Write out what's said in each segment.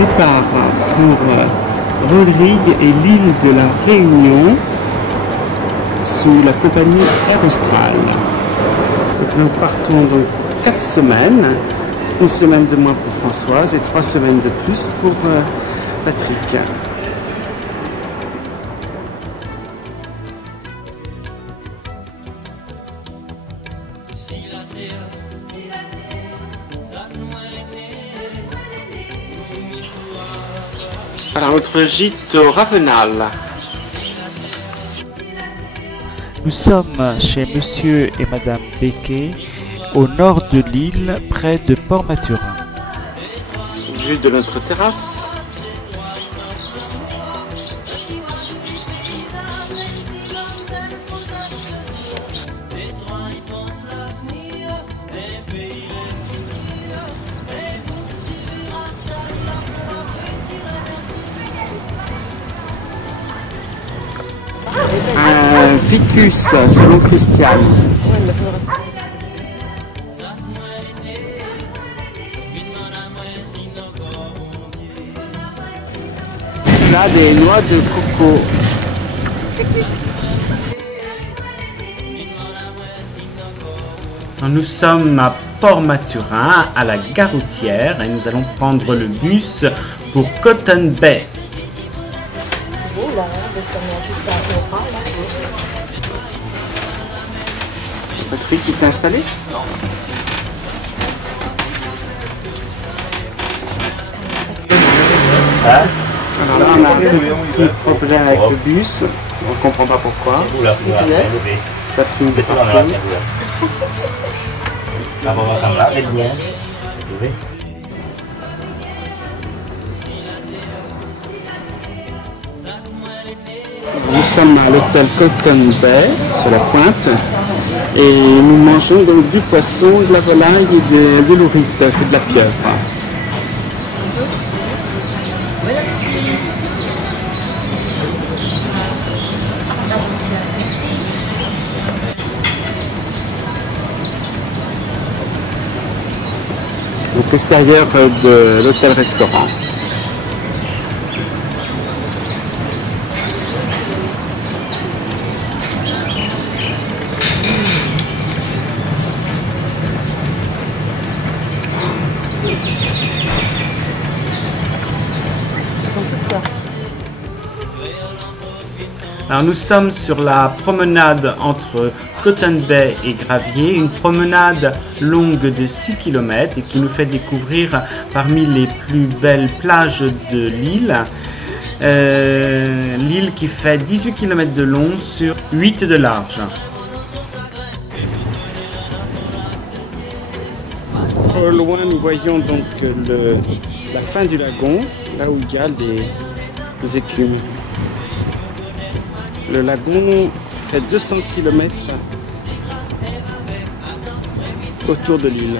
départ pour Rodrigue et l'île de la Réunion sous la compagnie Air Austral. Nous partons donc 4 semaines, 1 semaine de moins pour Françoise et 3 semaines de plus pour Patrick. Alors, notre gîte au Ravenal. Nous sommes chez Monsieur et Madame Becquet, au nord de l'île, près de Port-Mathurin. Vue de notre terrasse. Un ficus selon Christiane. Là, des noix de coco. Nous sommes à Port-Mathurin, à la gare routière, et nous allons prendre le bus pour Cotton Bay. Patrick, tu t'es installé? Non. Hein? Alors là, on a un petit problème avec le bus. On ne comprend pas pourquoi. Ça finit de partir. Nous sommes à l'hôtel Cotton Bay, sur la pointe, et nous mangeons donc du poisson, de la volaille et de l'ourite, de la pieuvre. Donc l'extérieur de l'hôtel-restaurant. Alors nous sommes sur la promenade entre Cotton Bay et Gravier, une promenade longue de 6 km et qui nous fait découvrir parmi les plus belles plages de l'île. L'île qui fait 18 km de long sur 8 de large. Au loin, nous voyons donc la fin du lagon, là où il y a les écumes. Le lagon fait 200 km autour de l'île.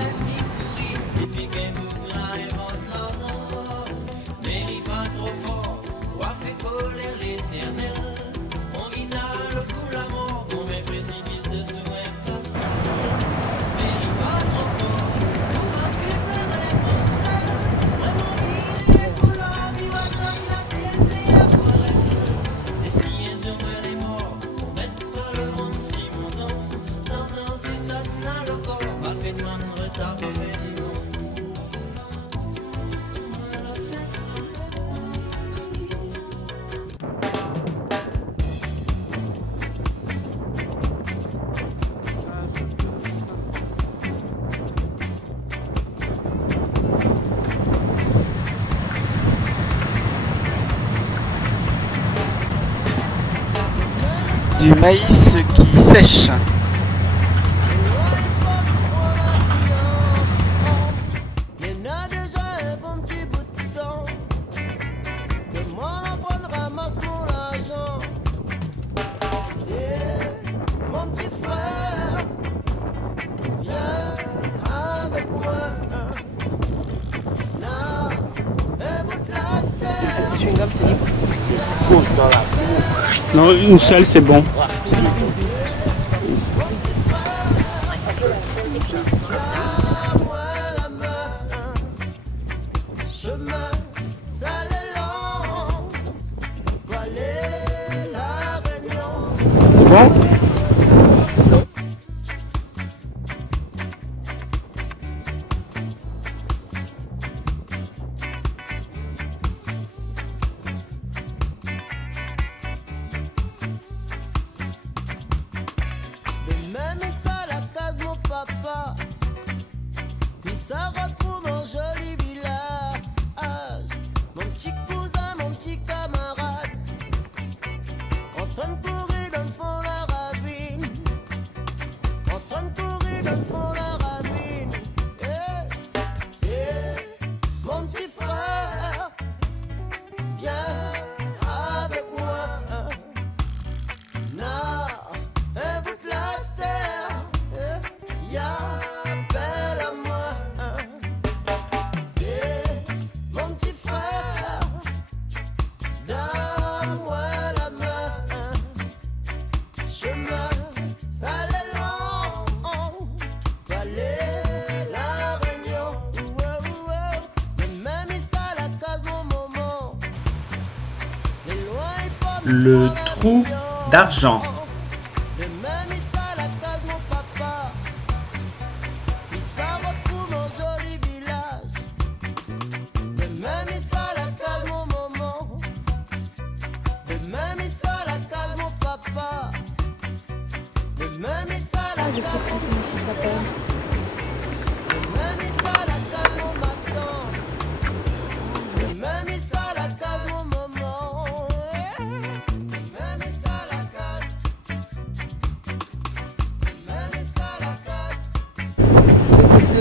Du maïs qui sèche. Non, une seule, c'est bon. bon. Puis ça retrouve mon joli village. Mon petit cousin, mon petit camarade, en train de courir dans le fond de la ravine. En train de courir dans le fond de la ravine. Mon petit frère, viens avec moi. Non, un bout de la terre, y'a belle à moi. Mon petit frère, donne-moi la main. Chemin, ça l'est long, fallait la réunion. Mais même ça la case mon moment. Mais loin il faut Le trou d'argent.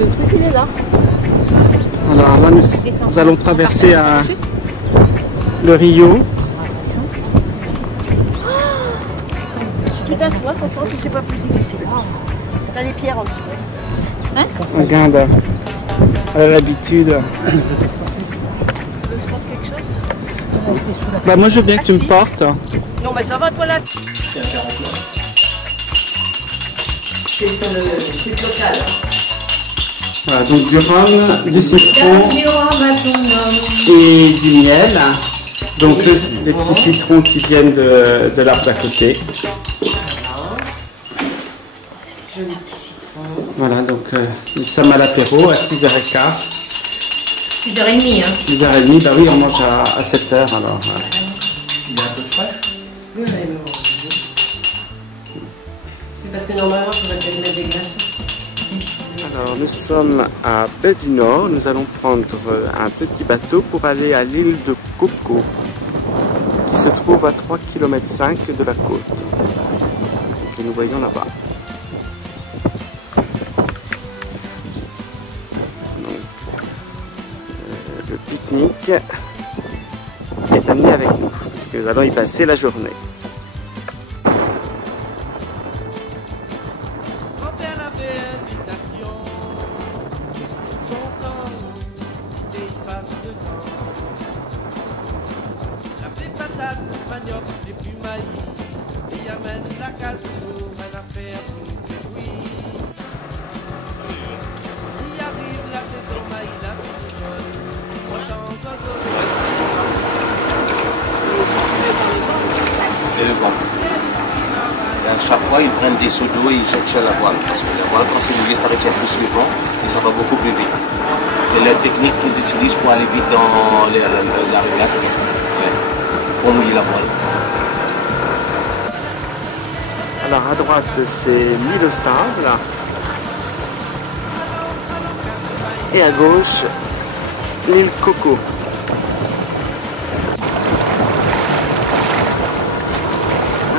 Le truc il est là. Alors là, nous allons traverser le Rio. Tu t'assois, Coco, puis c'est pas plus difficile. T'as les pierres en dessous. Hein? Regarde, elle a l'habitude. Je porte quelque chose? Bah moi je veux bien que tu me portes. Non, mais ça va, toi là. C'est sur le site local. Voilà, donc du rhum, du citron et du miel. Donc les petits citrons qui viennent de l'arbre d'à côté. Joli petit citron. Voilà, donc nous sommes à l'apéro à 6h15. 6h30, hein. 6h30, bah oui, on mange à 7h alors. Il est un peu frais. Oui, mais bon. Parce que normalement, je vais te mettre des glaces. Alors nous sommes à Baie du Nord, nous allons prendre un petit bateau pour aller à l'île de Coco, qui se trouve à 3,5 km de la côte, que nous voyons là-bas. Donc, le pique-nique est amené avec nous, puisque nous allons y passer la journée. C'est le bon. Et à chaque fois, ils prennent des seaux d'eau et ils jettent sur la voile. Parce que la voile, quand c'est mouillé, ça retient plus le vent et ça va beaucoup plus vite. C'est la technique qu'ils utilisent pour aller vite dans la régate, pour mouiller la voile. Alors à droite c'est l'île au sable et à gauche l'île Coco.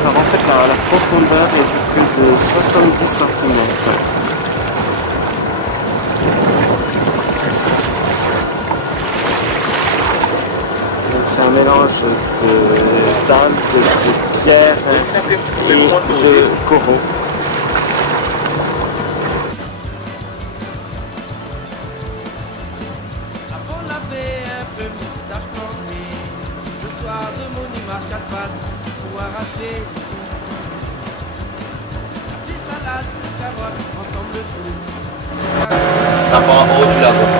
Alors en fait la profondeur est de plus de 70 cm. Donc c'est un mélange de dalles, de pierre et de coraux. Avant laver un peu pistache planté, le soir de mon image 4 pattes pour arracher des salades, de carottes, ensemble de choux. Ça va en haut du lagon.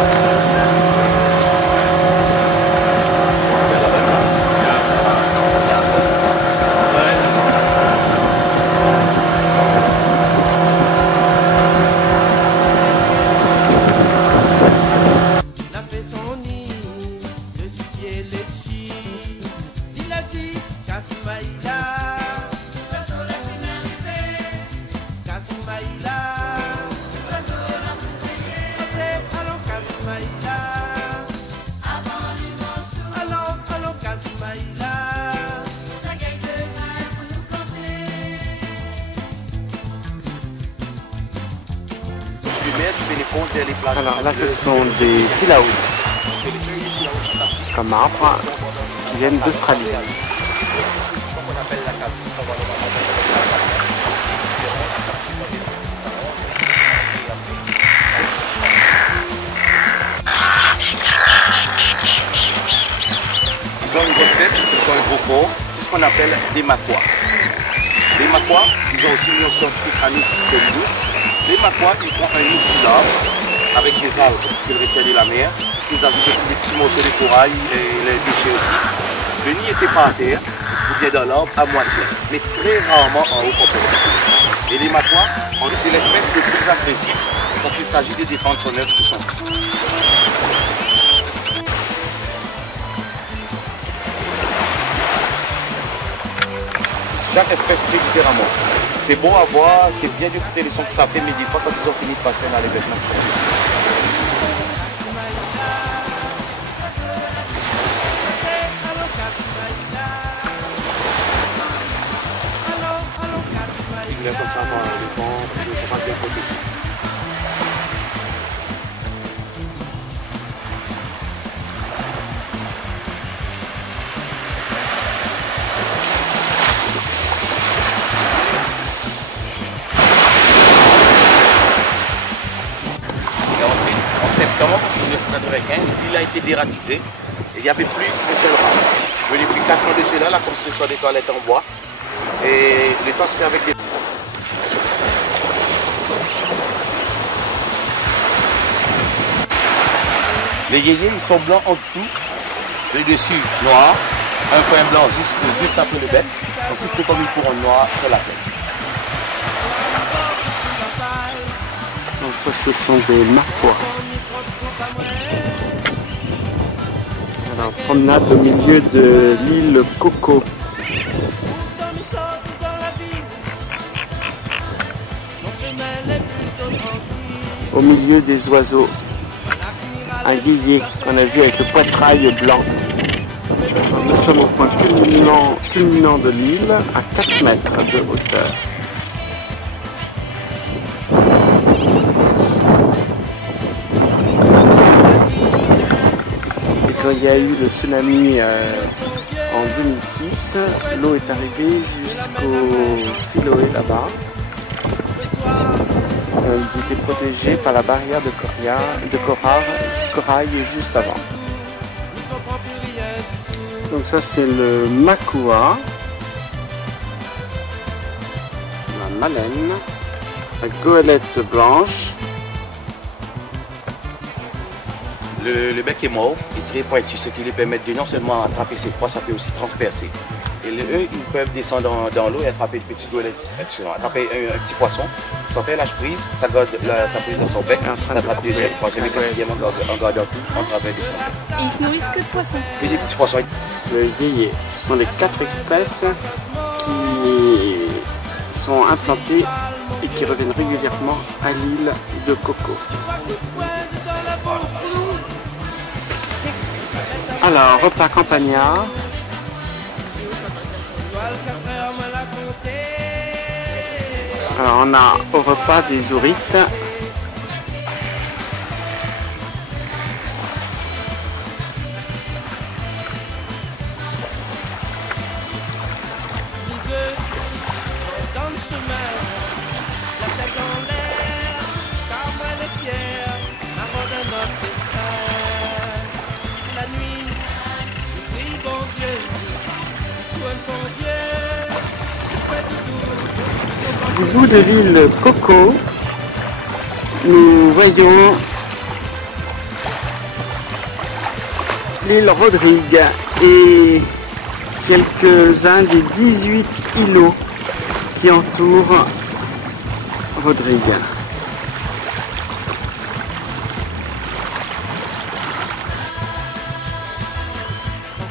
contre les plages. Alors là, ce sont des filaos comme arbre qui viennent d'Australie. Ils ont une grosse tête, ils ont un gros corps, c'est ce qu'on appelle des maquois. Les maquois, ils ont aussi une nom scientifique Anis pelidus. Les maquois, ils font un nid sous l'arbre avec des algues qu'ils retiennent de la mer. Ils ajoutent aussi des petits morceaux de corail et les déchets aussi. Le nid était pas à terre, ou bien dans l'arbre à moitié, mais très rarement en haut complètement. Et les maquois, c'est l'espèce le plus agressive quand il s'agit de défendre son œuf ou son petit. Chaque espèce crie différemment. C'est beau à voir, c'est bien d'écouter les sons que ça fait, mais des fois quand ils ont fini de passer, on a les vêtements qui changent. Il est comme ça dans le vent, il faut pas bien protéger. Et ensuite, en septembre 1995, l'île a été dératisée et il n'y avait plus qu'un seul rat. Mais depuis 4 ans de cela, la construction des toilettes en bois et les toits se fait avec des... Les yéyés, ils sont blancs en dessous, le dessus noir, un point blanc juste après le bec, ensuite c'est comme une couronne noire sur la tête. Donc ça, ce sont des maquois. Alors, promenade au milieu de l'île Coco. Au milieu des oiseaux. Un guillet qu'on a vu avec le poitrail blanc. Nous sommes au point culminant de l'île, à 4 mètres de hauteur. Et quand il y a eu le tsunami en 2006, l'eau est arrivée jusqu'au Philoé là-bas. Parce qu'ils étaient protégés par la barrière de corail juste avant. Donc ça c'est le makua, la malène, la goélette blanche. Le bec est mort, il est très pointu, ce qui lui permet de non seulement attraper ses proies, ça peut aussi transpercer. Et eux, ils peuvent descendre dans l'eau et attraper une petite goélette, attraper un petit poisson, sans faire lâche prise, ça garde sa prise dans son bec, attrape deuxième, troisième et quatrième en gardant tout en travers des sols. Et ils se nourrissent que de poissons. Et des petits poissons. Le yéyé, ce sont les 4 espèces qui sont implantées et qui reviennent régulièrement à l'île de Coco. Alors, repas campagnard. Alors, on a au repas des ourites. Dans le chemin, la tête en l'air, car moi elle est fière, avant d'un autre destin. La nuit, oui bon Dieu, comme son Dieu, fait tout. Du bout de l'île Coco, nous voyons l'île Rodrigue et quelques-uns des 18 îlots qui entourent Rodrigue.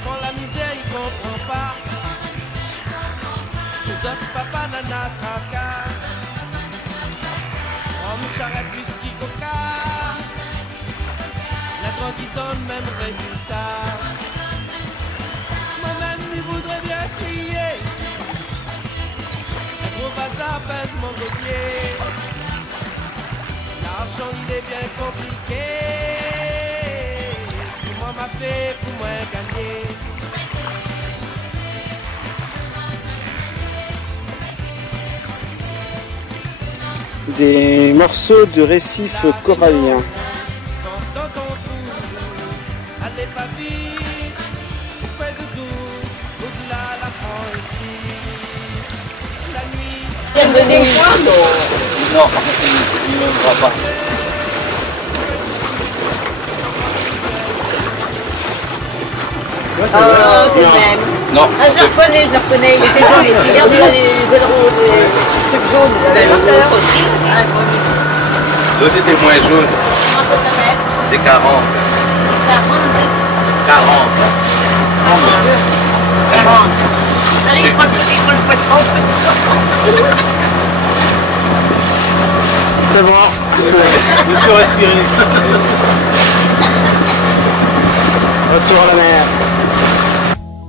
Sans la misère, il comprend pas. Les autres papa nana tracas. Homme, charrette, whisky, coca. La drogue, il donne même résultat. Moi-même, il voudrait bien crier. Un gros bazar pèse mon gosier. L'arche l'argent il est bien compliqué. Comment m'a fait pour moi gagner? Des morceaux de récifs coralliens. Sans dans ton trou, allez pas vite, fais doudou, au-delà la frontière. La nuit, Viens de donner moi, non. Non, il ne va pas. Oh, c'est le même. Non, Ah, je le reconnais, il était jaune. Regarde, il a les ailerons, les trucs jaunes. L'autre aussi. l'autre était moins jaune. Comment ça s'appelle? Des 40. 40. 40. Allez, il prend le poisson. C'est bon. Je peux respirer. Retour à la mer.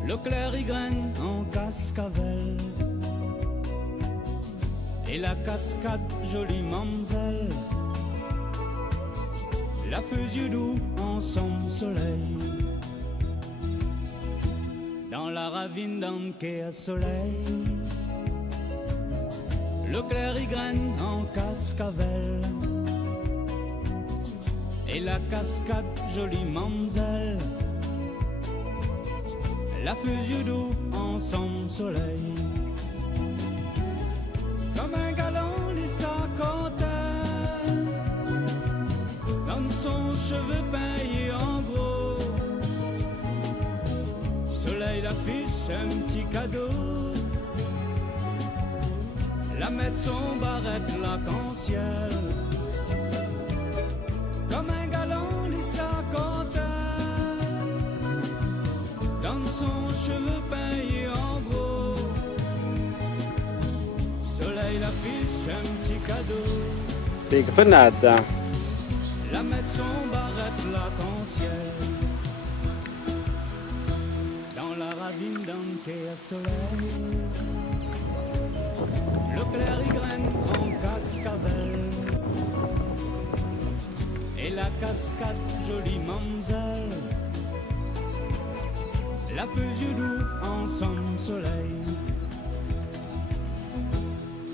Le clair y graine en cascavelle et la cascade jolie mamzelle, la fusée doux en son soleil, dans la ravine d'un quai à soleil. Le clair y graine en cascavelle et la cascade jolie mamzelle, la fusée d'eau en son soleil, comme un galant lissa cantaire, dans son cheveu peint en gros, soleil l'affiche un petit cadeau, la mettre son barrette l'arc-en-ciel, comme un galant lissa cantaire, dans son cheveu peint en gros, soleil l'affiche un petit cadeau, Des grenades. la mettre son barrette l'arc-en-ciel, dans la ravine d'un quai à soleil, le clair y graine en cascavelle et la cascade jolie mamzelle, la fusée doux en son soleil,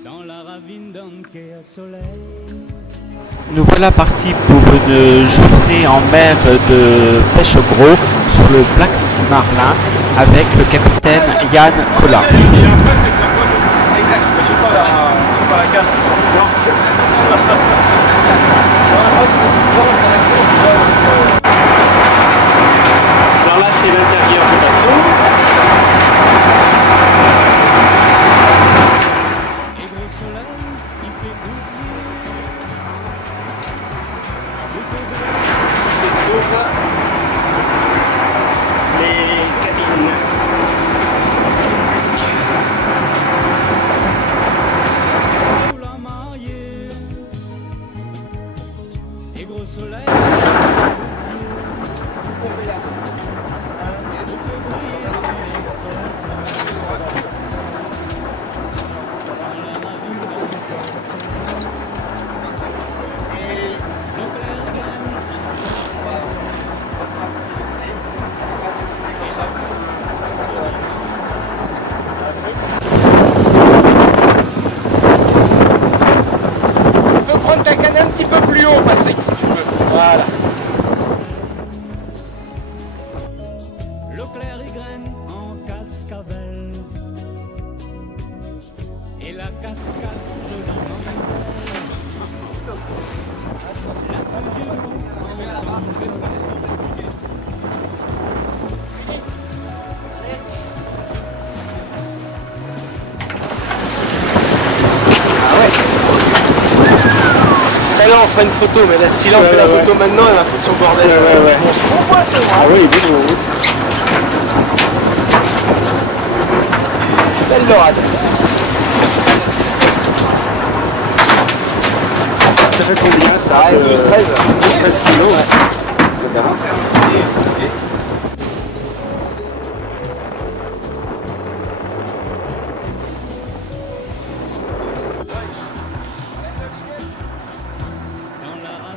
dans la ravine d'un quai à soleil. Nous voilà partis pour une journée en mer de pêche au gros sur le Black Marlin avec le capitaine Yann Collin. Alors là, c'est l'intérieur du bateau. Et gros soleil, il fait bouger. Ici se trouvent les cabines. Sous la mariée. Et gros soleil, Tu peux prendre ta canne un petit peu plus haut, Patrick, si tu veux. Voilà. le clair y graine en cascavelle et la cascade joliment la fusée en son Et là, on fera une photo, mais là, si là, on fait la photo maintenant, elle va foutre son bordel. On se revoit, c'est vrai. Ah oui, oui. Belle dorade. Ça fait combien ça? 12-13 kilos, ouais. dans la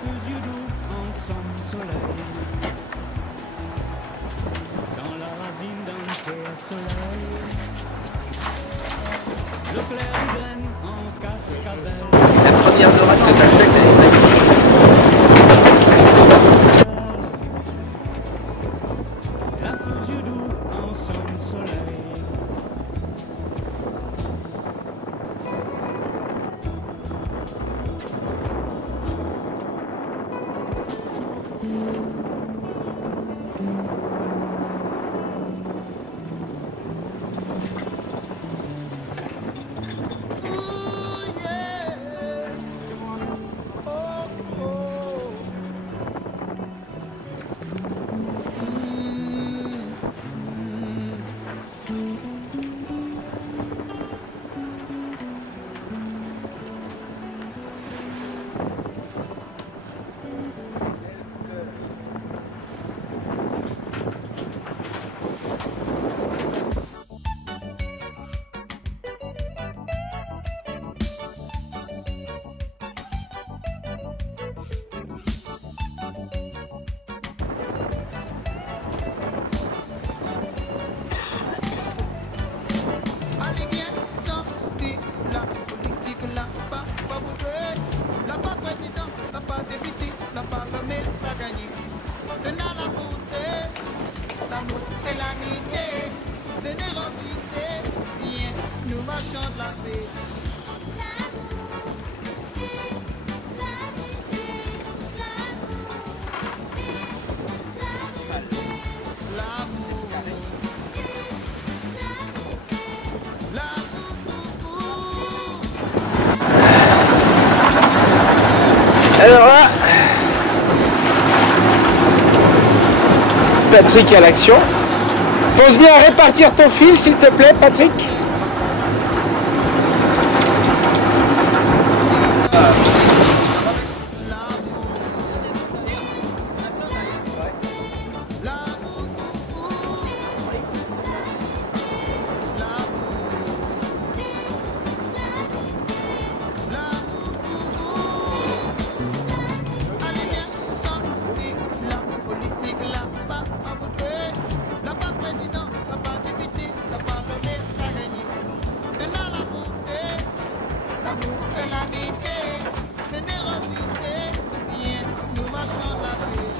fuse you do ensemble soleil. Dans la ravine d'un terre soleil. Le clair graine en cascabelle. La première dorade que t'as faite, elle est magnifique. La fuse you do ensemble soleil. Allez viens, sortez la politique, la pas voter, la pas président, la pas député, la pas le maire, la gagné. Donnant la beauté, l'amour et l'amitié, générosité, bien, nous marchons de la paix. L'amour, Alors là, Patrick à l'action. Pense bien à répartir ton fil, s'il te plaît, Patrick. allez viens, sortez la politique, la pas voter, la pas président, la pas député, la pas le maire, la gagné. Donnant la beauté, l'amour et l'amitié, générosité, bien, nous marchons de la paix.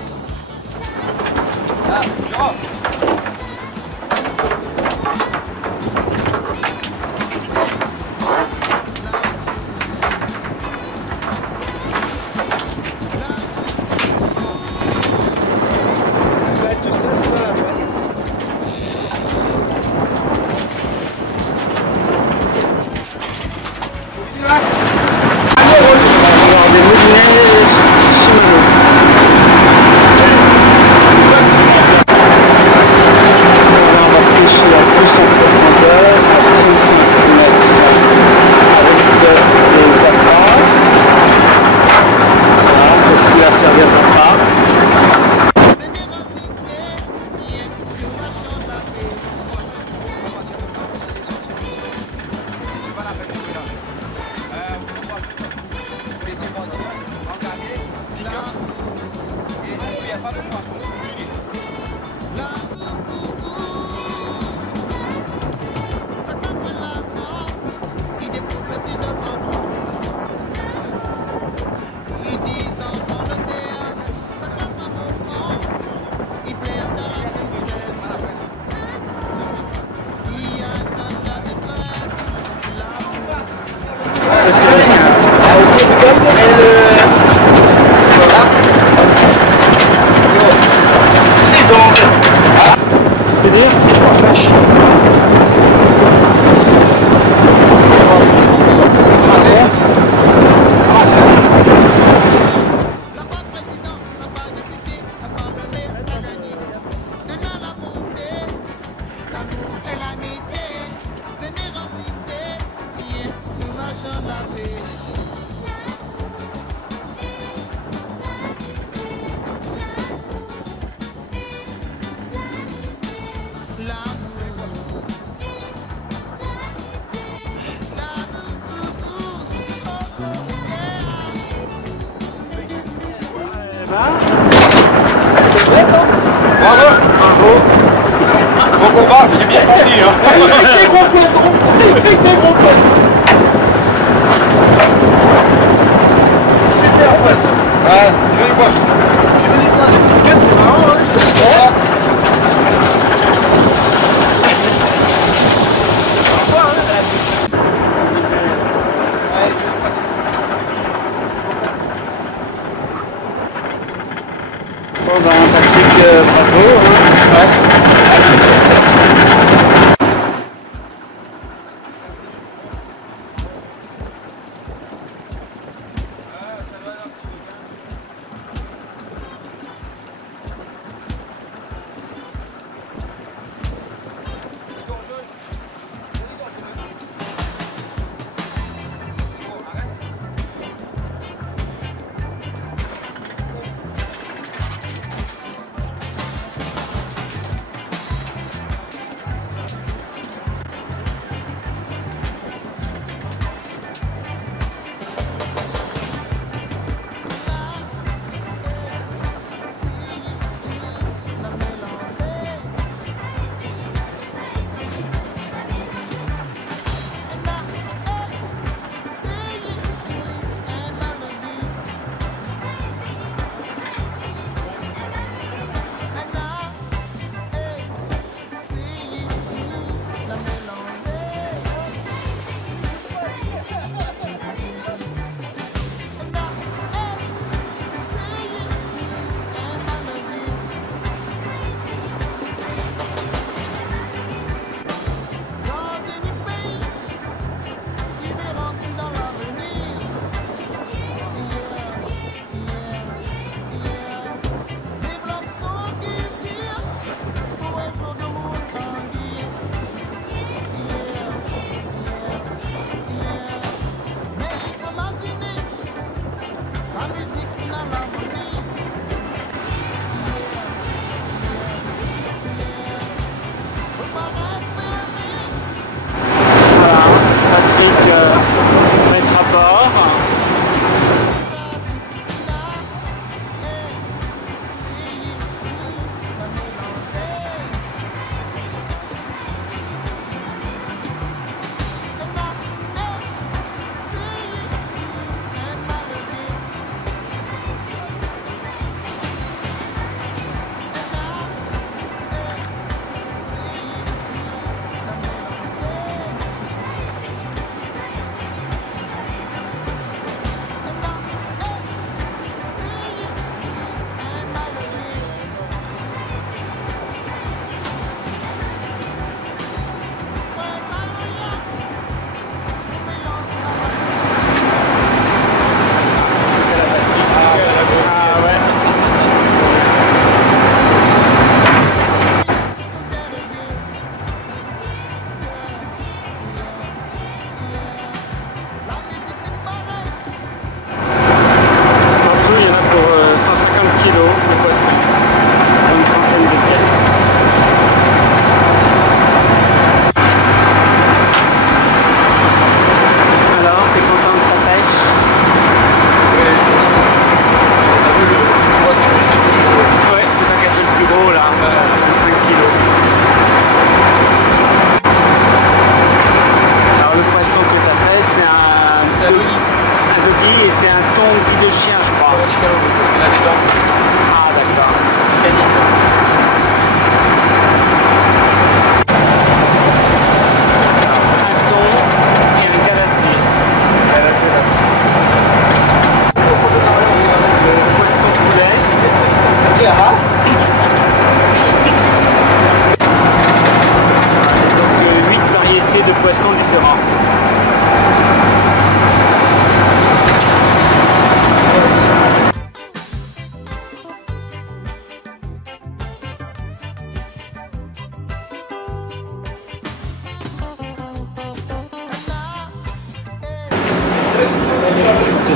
Tout ça, c'est dans la boîte. Avoir des moulins sur on va pêcher à plus en profondeur, à 35 mètres, avec des appâts. Voilà, c'est ce qui va servir d'appât. Bravo. Bon combat, j'ai bien senti. Hein. Des gros poissons. Des gros poissons. Super poisson. Ouais, joli poisson. Joli poisson. C'est marrant, hein. Bon, ben, Patrick, bravo. Hein. Ouais.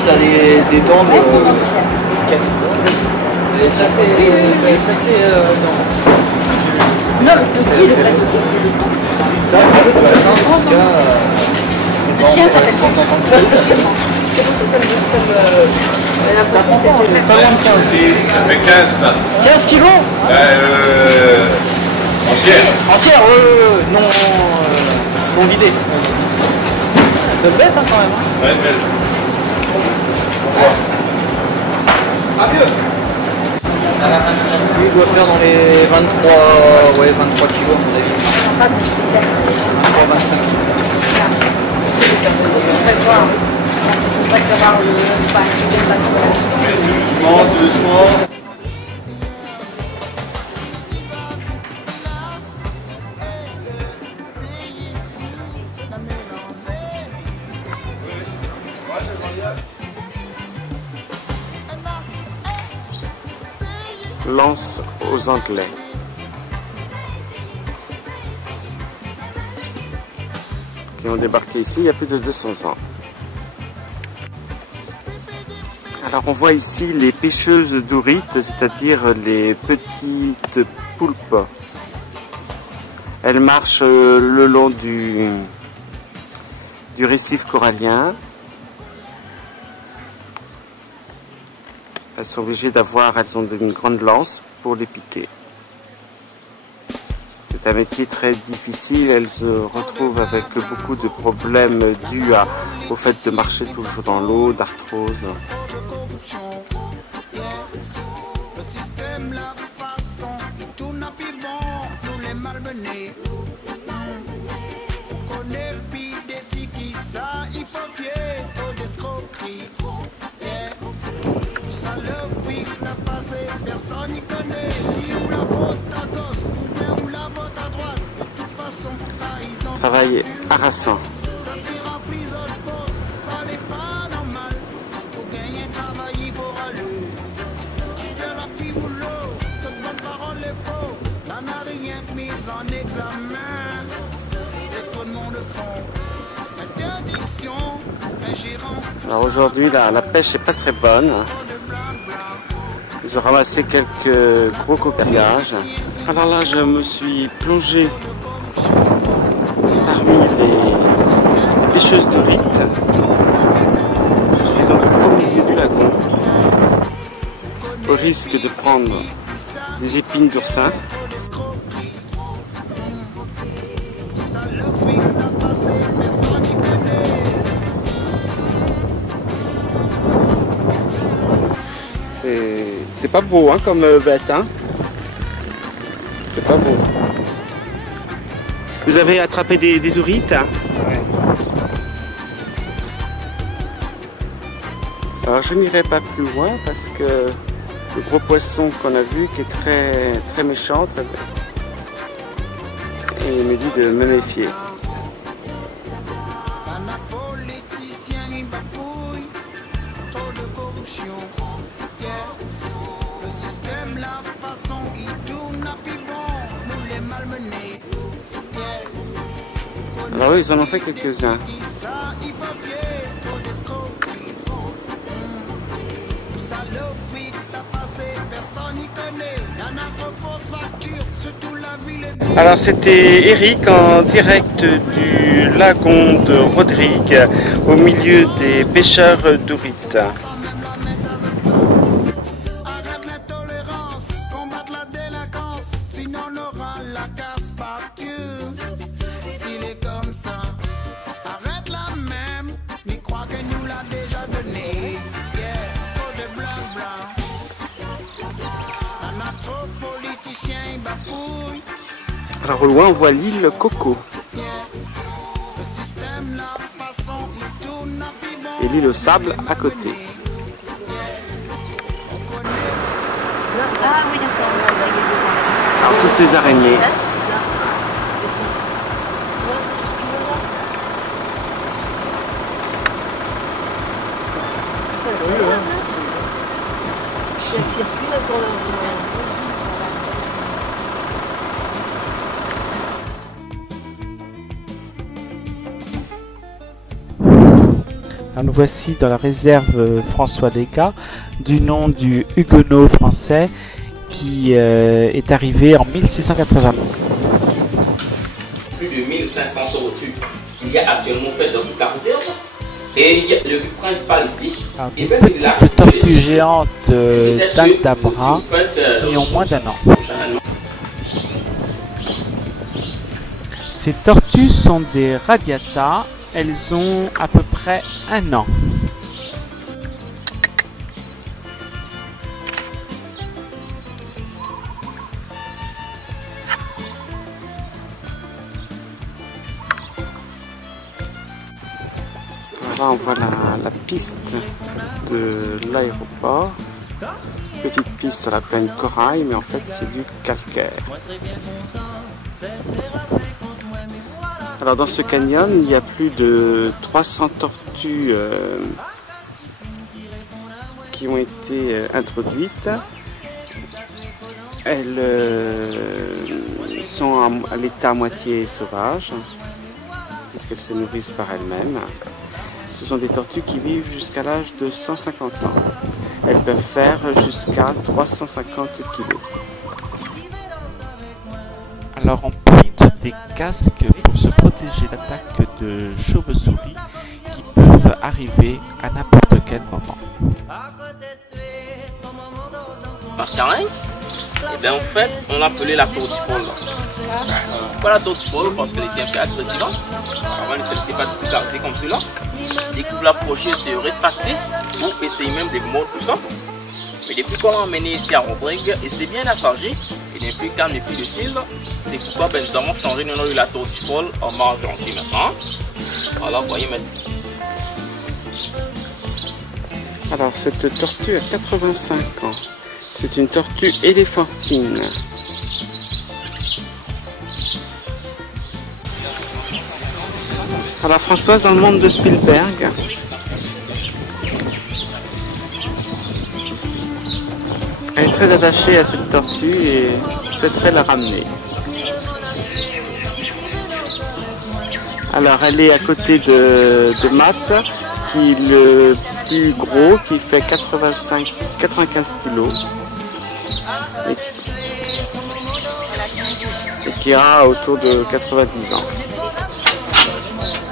Ça a des dents de des sacrés dents. Non, le toki, le vrai toki, c'est le dent. Ça, Le chien s'appelle Ça fait 15 ça. 15 kilos Entière. Entière, non vidé. C'est bête hein, quand même. Hein. Ouais, belle. Lui il doit faire dans les 23 kilos à mon avis. 23, 25. Doucement, doucement. Lance aux Anglais. Qui ont débarqué ici il y a plus de 200 ans. Alors on voit ici les pêcheuses d'ourites, c'est-à-dire les petites poulpes. Elles marchent le long du récif corallien. Elles sont obligées elles ont une grande lance pour les piquer. C'est un métier très difficile, elles se retrouvent avec beaucoup de problèmes dus au fait de marcher toujours dans l'eau, d'arthrose. Le système, la façon, tout n'a plus bon, nous les malmenés. On connaît le pire des si qui ça, il faut fier, trop d'escroquerie. Ça le fric n'a passé, personne n'y connaît. Si ou la faute à gauche, ou bien ou la faute à droite, de toute façon, là ils ont Travail harassant. ça tire en plus autre poste, ça n'est pas normal. Pour gagner un travail, il faut râler. C'est la pluie boulot, cette bonne parole est faux. Là n'a rien que mise en examen. Et tout le monde le font. Interdiction, ingérence. Alors aujourd'hui la pêche n'est pas très bonne. Ils ont ramassé quelques gros coquillages. Alors là je me suis plongé parmi les pêcheuses d'ourites. Je suis donc au milieu du lagon, au risque de prendre des épines d'oursin. Ça le fric n'a passé, personne n'y connaît. C'est pas beau hein, comme bête. Hein. C'est pas beau. Vous avez attrapé des ourites hein? Ouais. Alors je n'irai pas plus loin parce que le gros poisson qu'on a vu qui est très méchant, et il me dit de me méfier. Un politicien, il bafouille, trop de corruption. Le système, la façon, il tourne à plus bon, nous les malmenés. Alors eux, ils en ont fait quelques-uns. Ça, il faut bien, trop d'escroquerie. Ça le fric l'a passé, personne n'y connaît. Y'en a trop fausses factures, surtout la ville est. Alors c'était Eric en direct du lagon de Rodrigue, au milieu des pêcheurs d'ourites. Arrête l'intolérance, combattre la délinquance, sinon on aura la casse partout. S'il est comme ça, arrête la même, mais crois que nous l'a déjà donné. Yeah, trop de blabla. On a trop de politiciens, ils bafouillent. Alors au loin on voit l'île Coco Le système, la façon, il tourne à plus bon. et l'île au sable à côté. Ah oui, d'accord. Alors toutes ces araignées. Elle circule sur leur Alors, nous voici dans la réserve François Desgas, du nom du Huguenot français qui est arrivé en 1680. Plus de 1500 tortues. Il y a actuellement fait dans toute la réserve. Et il y a le but principal ici. Alors, Et des ben, c'est là petites tortues géantes peut-être d'Aldabra si vous faites, qui ont moins d'un an. prochainement. Ces tortues sont des radiata. Elles ont à peu près un an. Là, on voit la piste de l'aéroport. Petite piste sur la plaine corail, mais en fait, c'est du calcaire. Alors, dans ce canyon, il y a plus de 300 tortues qui ont été introduites. Elles sont à l'état moitié sauvage, puisqu'elles se nourrissent par elles-mêmes. Ce sont des tortues qui vivent jusqu'à l'âge de 150 ans. Elles peuvent faire jusqu'à 350 kg. Alors on porte des casques pour se protéger d'attaques de chauves-souris qui peuvent arriver à n'importe quel moment. Mascarin, et bien en fait, on l'appelait la tortifole. Pourquoi la tortifole? Parce qu'elle était un peu agressive. Avant, elle ne se laissait pas discuter comme cela. Dès que vous l'approchez, elle se rétractait pour essayer même de mordre tout ça. Mais depuis qu'on l'a emmené ici à Rodrigue, et c'est bien assagé, il n'est plus calme et plus docile. C'est pourquoi nous avons changé le nom de la tortifole en marge gentille maintenant. Voilà, vous voyez maintenant. Alors, cette tortue a 85 ans. C'est une tortue éléphantine. Alors, Françoise, dans le monde de Spielberg, elle est très attachée à cette tortue et souhaiterait la ramener. Alors, elle est à côté de Matt, qui est le plus gros, qui fait 95 kg. Et qui a autour de 90 ans.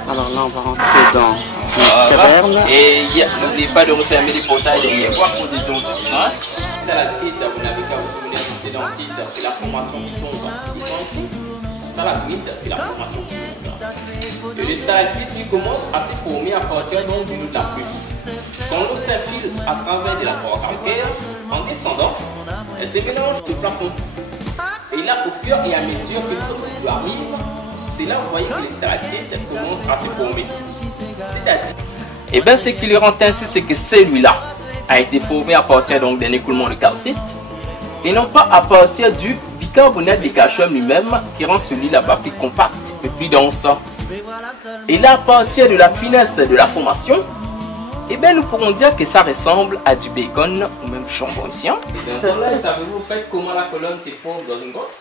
Alors là, on va rentrer dans une caverne. Et n'oubliez pas de refermer les portails derrière vous pour des dons. Dans la petite, vous n'avez qu'à vous souvenir des dentistes, c'est la formation qui tombe. Ils sont ici. Dans la grid, c'est la formation qui tombe. Et les stalactites, ils commencent à se former à partir du niveau de la pluie. Quand l'eau s'infile à travers de la pore calcaire, en descendant, elle se mélange au plafond. Et là, au fur et à mesure que l'eau arrive, c'est là où vous voyez que les stalactites commencent à se former. C'est-à-dire, et bien ce qui le rend ainsi, c'est que celui-là a été formé à partir d'un écoulement de calcite et non pas à partir du bicarbonate de calcium lui-même qui rend celui-là plus compact et plus dense. Et là, à partir de la finesse de la formation, et bien nous pourrons dire que ça ressemble à du bacon ou même chambon ici. Et donc là, savez-vous comment la colonne se forme dans une grotte?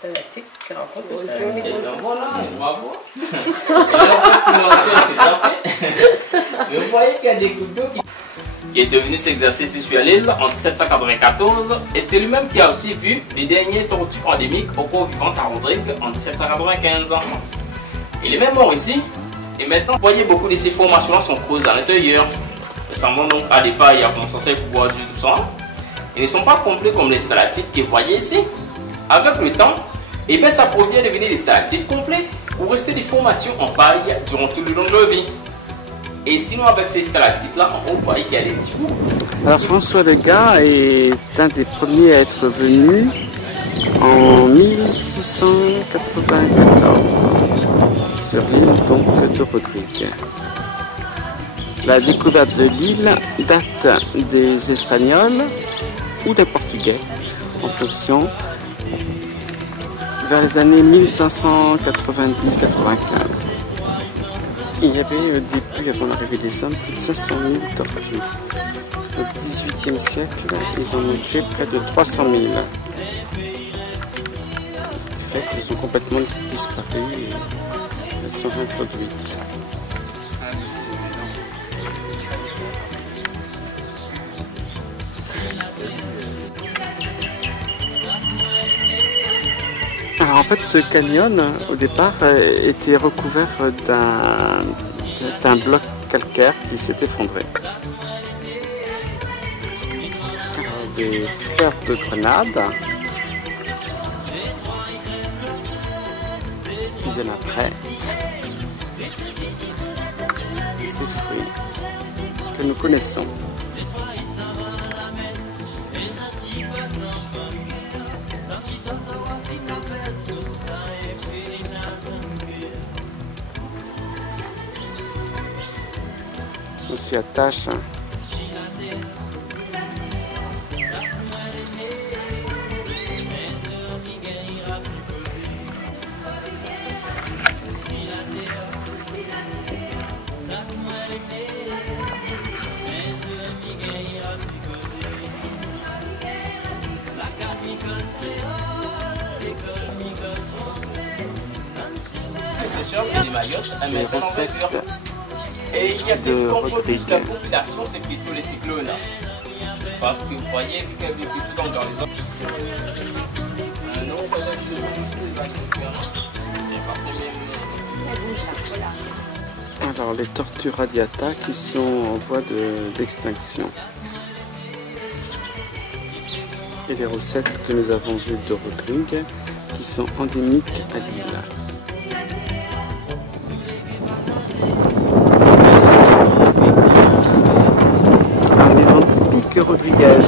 C'est un article qui rencontre le Et donc voilà, bravo. Et là, c'est parfait. Mais vous voyez qu'il y a des gouttes d'eau qui est devenu s'exercer sur l'île en 1794 et c'est lui-même qui a aussi vu les derniers tortues endémiques au cours vivant à Rodrigue en 1795. Il est même mort ici et maintenant vous voyez beaucoup de ces formations sont creuses à l'intérieur, ressemblant donc à des pailles à censé pouvoir du tout ça. Ils ne sont pas complets comme les stalactites que vous voyez ici. Avec le temps, et bien ça provient de devenir des stalactites complets ou rester des formations en paille durant tout le long de leur vie. Et sinon avec ces stalactites là, on voit qu'il y a des petits bouts. Alors François Degas est un des premiers à être venu en 1694 sur l'île donc de Rodrigue. La découverte de l'île date des Espagnols ou des Portugais en fonction vers les années 1590-95. Il y avait au début, avant l'arrivée des hommes, plus de 500 000 tortues. Au XVIIIe siècle, ils ont monté près de 300 000. Ce qui fait qu'ils ont complètement disparu et elles sont introduites. Alors en fait, ce canyon, au départ, était recouvert d'un bloc calcaire qui s'est effondré. Alors, des fleurs de grenade. Qui viennent après. Ces fruits que nous connaissons. On s'y attache. Les recettes et il y a ce de contre-plus de la Rodrigue. population, c'est plutôt les cyclones. Parce que vous voyez, vu qu'elle vit plutôt dans les autres. Non, ça laisse Alors les tortues radiata qui sont en voie d'extinction. Et les recettes que nous avons vues de Rodrigue qui sont endémiques à l'île. La maison typique rodriguaise.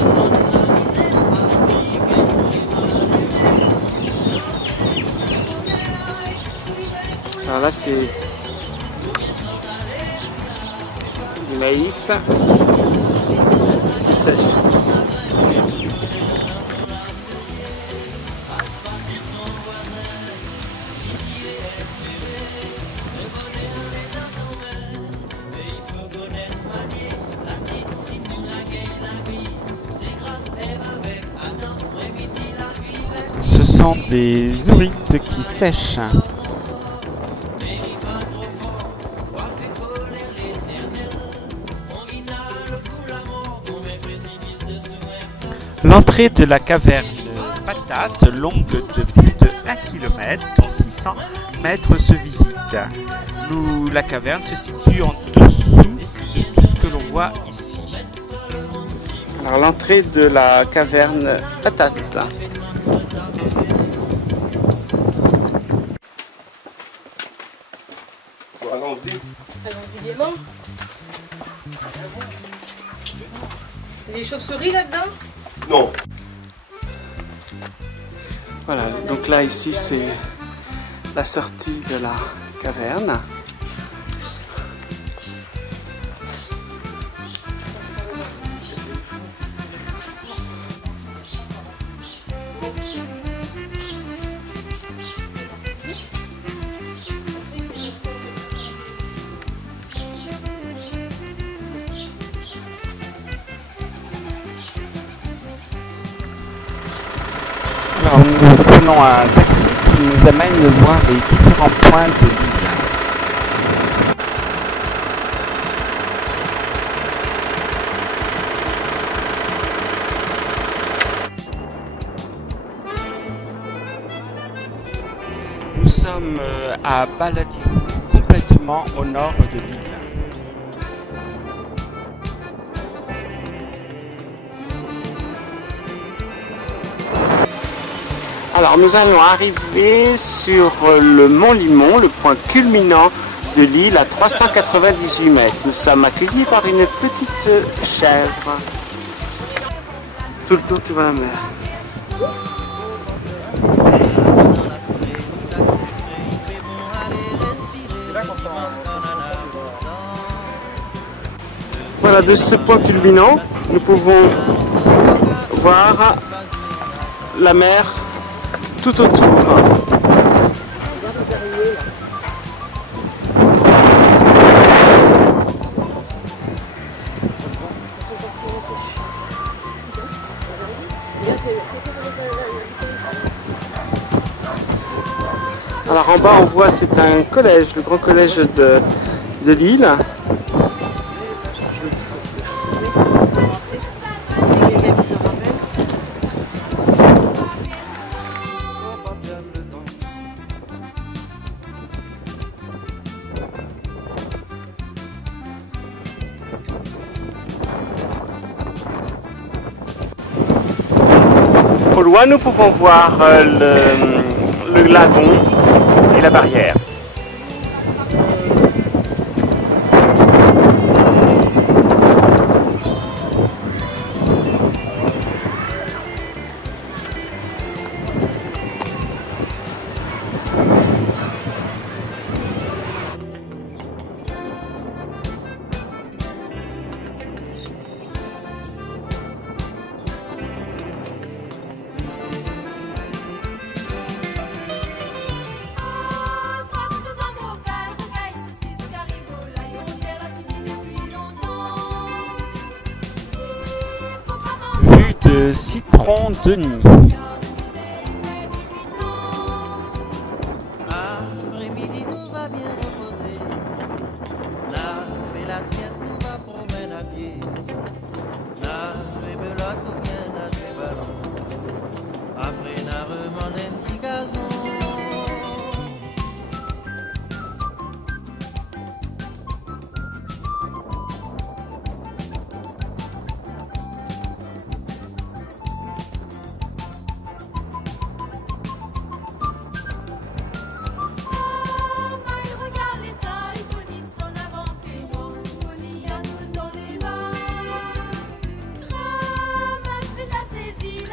Alors là c'est du maïs qui sèche. Ce sont des ourites qui sèchent. L'entrée de la caverne Patate, longue de plus de 1 km, dont 600 mètres, se visite. La caverne se situe en dessous de tout ce que l'on voit ici. Alors l'entrée de la caverne Patate. Allons-y. Allons-y gaiement. Il y a des chauves-souris là-dedans? Non. Voilà, donc là ici c'est la sortie de la caverne. Alors nous prenons un taxi qui nous amène voir les différents points de l'île. Nous sommes à Baladirou, complètement au nord de l'île. Alors nous allons arriver sur le mont Limon, le point culminant de l'île à 398 mètres. Nous sommes accueillis par une petite chèvre. Tout le tour tu vois la mer. Voilà, de ce point culminant, nous pouvons voir la mer tout autour. Alors en bas on voit c'est un collège, le grand collège de l'île. Au loin, nous pouvons voir le lagon et la barrière. De Citron-Denis. Après-midi nous va bien reposer. Là, fait la sieste, nous va promener à pied. Là, jouer belote ou bien à jouer ballon. Après, n'a remanger un petit gazon.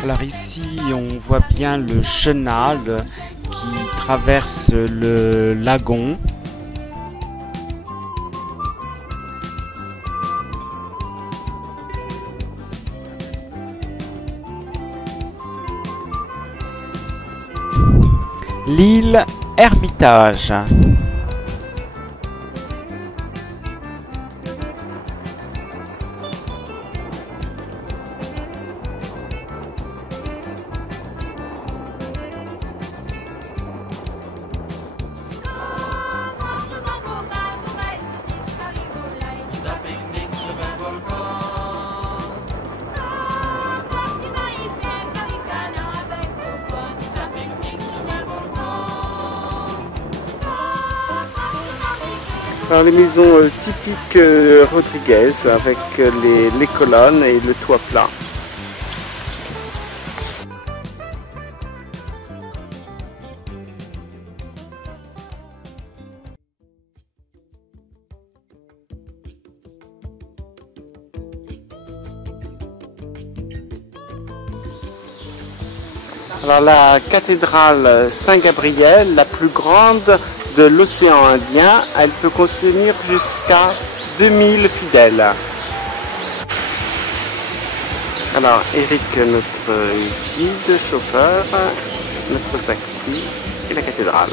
Alors ici, on voit bien le chenal qui traverse le lagon. L'île Hermitage. Alors les maisons typiques Rodriguez avec les colonnes et le toit plat. Alors la cathédrale Saint-Gabriel, la plus grande de l'océan Indien, elle peut contenir jusqu'à 2000 fidèles. Alors Eric, notre guide, chauffeur, notre taxi et la cathédrale.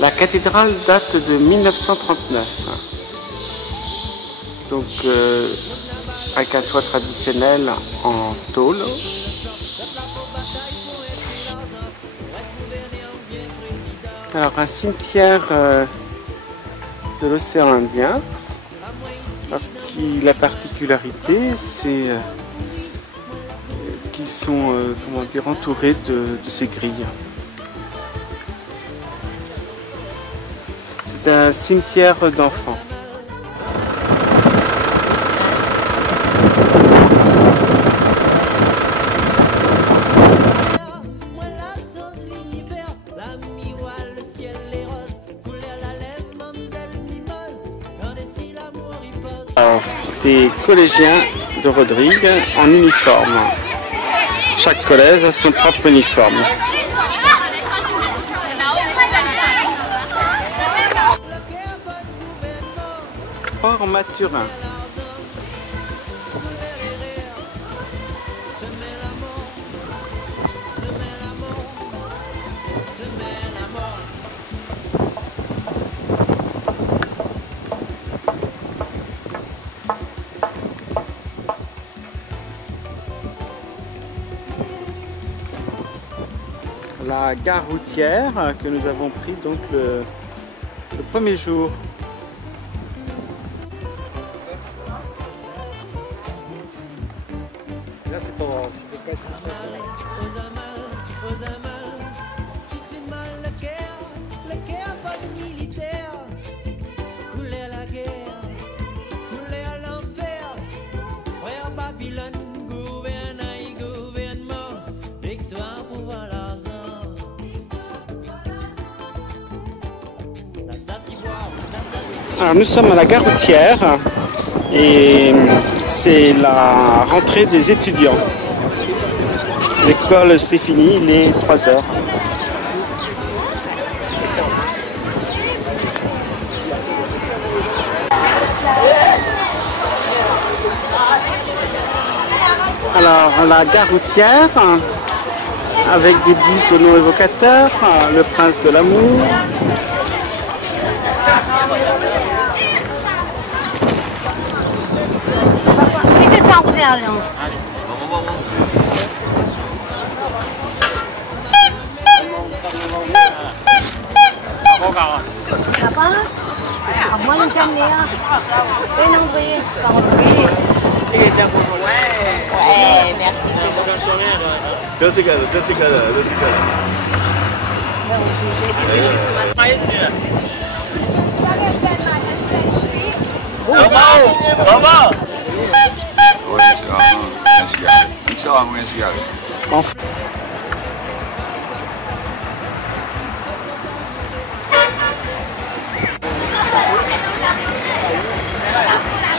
La cathédrale date de 1939. Donc avec un toit traditionnel en tôle. Alors un cimetière de l'océan Indien, parce que la particularité c'est qu'ils sont comment dire, entourés de ces grilles. C'est un cimetière d'enfants. Alors, des collégiens de Rodrigue en uniforme. Chaque collège a son propre uniforme. Port Mathurin. La gare routière que nous avons pris donc le premier jour. Là c'est pas Tu fais mal le cœur pas de militaire. Couler à la guerre, couler à l'enfer. Frère Babylone gouverne. Alors nous sommes à la gare routière et c'est la rentrée des étudiants. L'école c'est fini, il est 3 heures. Alors la gare routière avec des bus au nom évocateur, le prince de l'amour.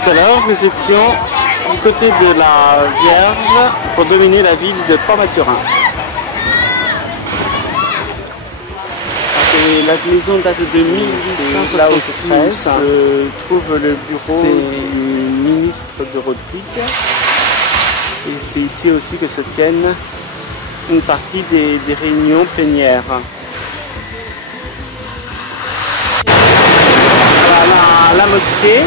Tout à l'heure, nous étions du côté de la Vierge pour dominer la ville de Port-Mathurin. La maison date de 1873. Là aussi où se trouve le bureau du ministre de Rodrigue. Et c'est ici aussi que se tiennent une partie des réunions plénières. Voilà la mosquée.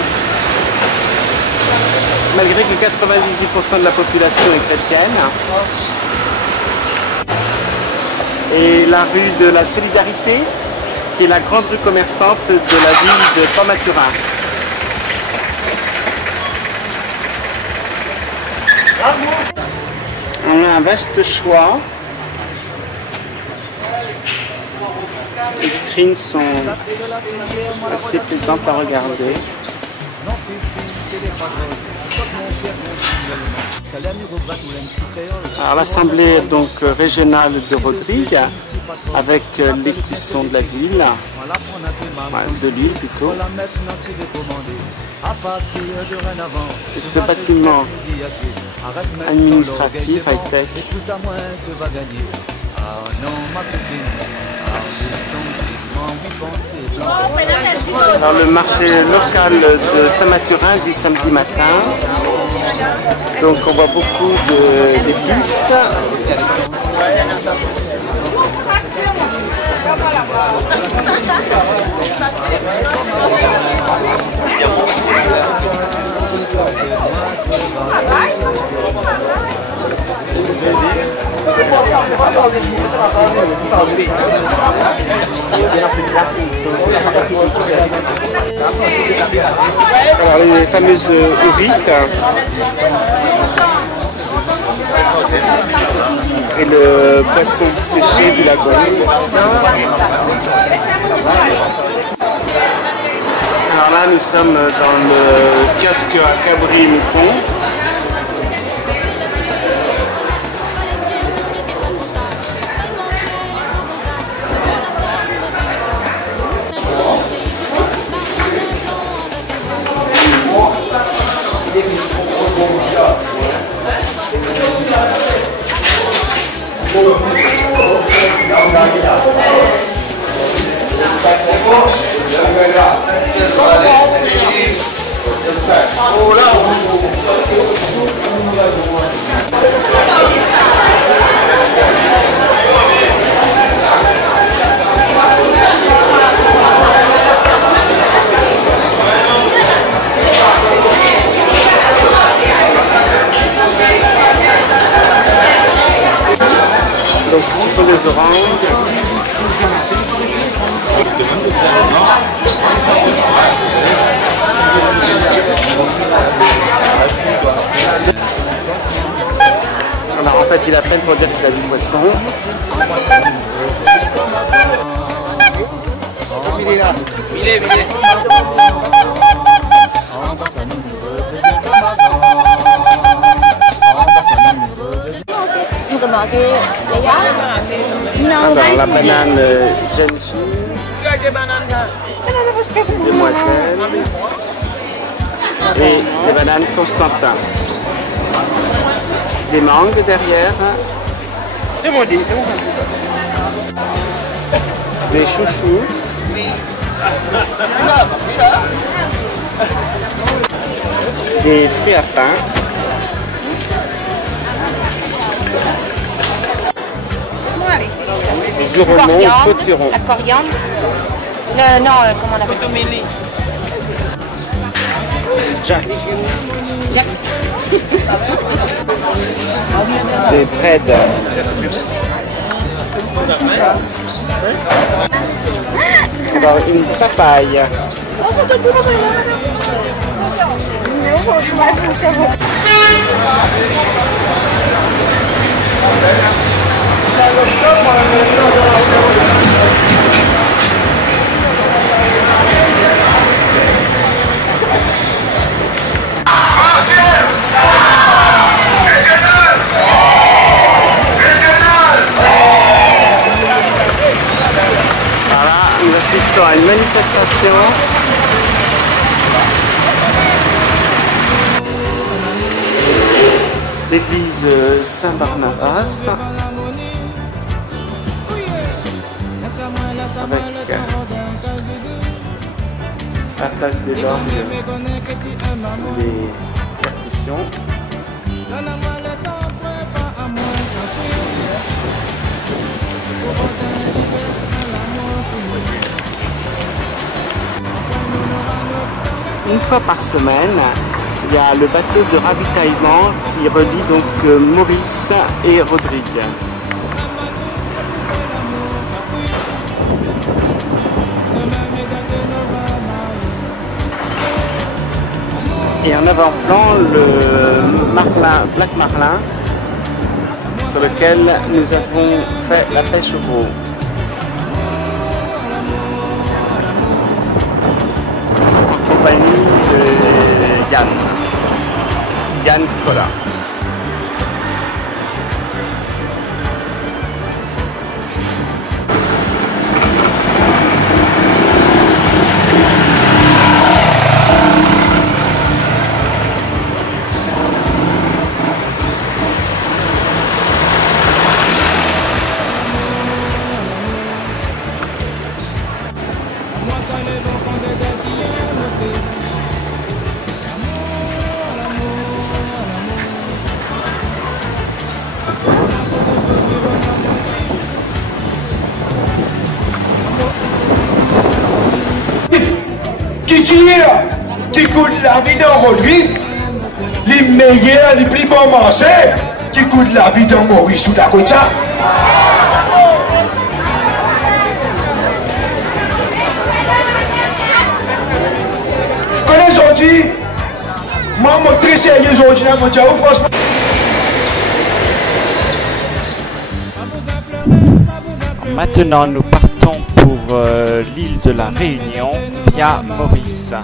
Malgré que 98% de la population est chrétienne. Et la rue de la Solidarité, qui est la grande rue commerçante de la ville de Port-Mathurin. On a un vaste choix. Les vitrines sont assez plaisantes à regarder. Alors l'assemblée donc régionale de Rodrigue avec l'écusson de la ville, de l'île plutôt. Et ce bâtiment administratif high-tech. Alors le marché local de Saint-Mathurin du samedi matin. Donc on voit beaucoup d'épices. Alors les fameuses ouriques et le poisson séché du lagon. Alors là nous sommes dans le kiosque à Cabri-Moucon. Donc ce sont des oranges. Alors en fait il a peine pour dire qu'il a du poisson. Alors la banane Genji. demoiselles et des bananes Constantin. Des mangues derrière. Des chouchous. Des fruits à pain. Des juremons, potirons. La coriandre. Non, comment on appelle ça? Jack. Jack. Des breads. Alors, une papaye. Voilà, nous assistons à une manifestation. L'église Saint-Barnabas avec à la place des orgues les percussions. Une fois par semaine, il y a le bateau de ravitaillement qui relie donc Maurice et Rodrigue. Et en avant-plan, le Marlin, Black Marlin, sur lequel nous avons fait la pêche au gros. En compagnie de Yann Cola. Qui coûte la vie dans Rodrigue, les meilleurs, les plus bons marchés, qui coûte la vie dans Maurice ou Dakota. Connais aujourd'hui, moi, je suis très sérieux aujourd'hui, mon Dieu, franchement. Maintenant, nous partons pour l'île de la Réunion via Maurice.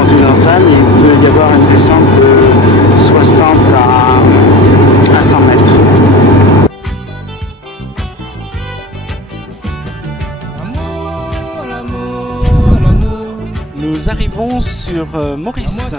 continental, il peut y avoir une descente de 60 à 100 mètres. Nous arrivons sur Maurice.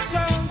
ça.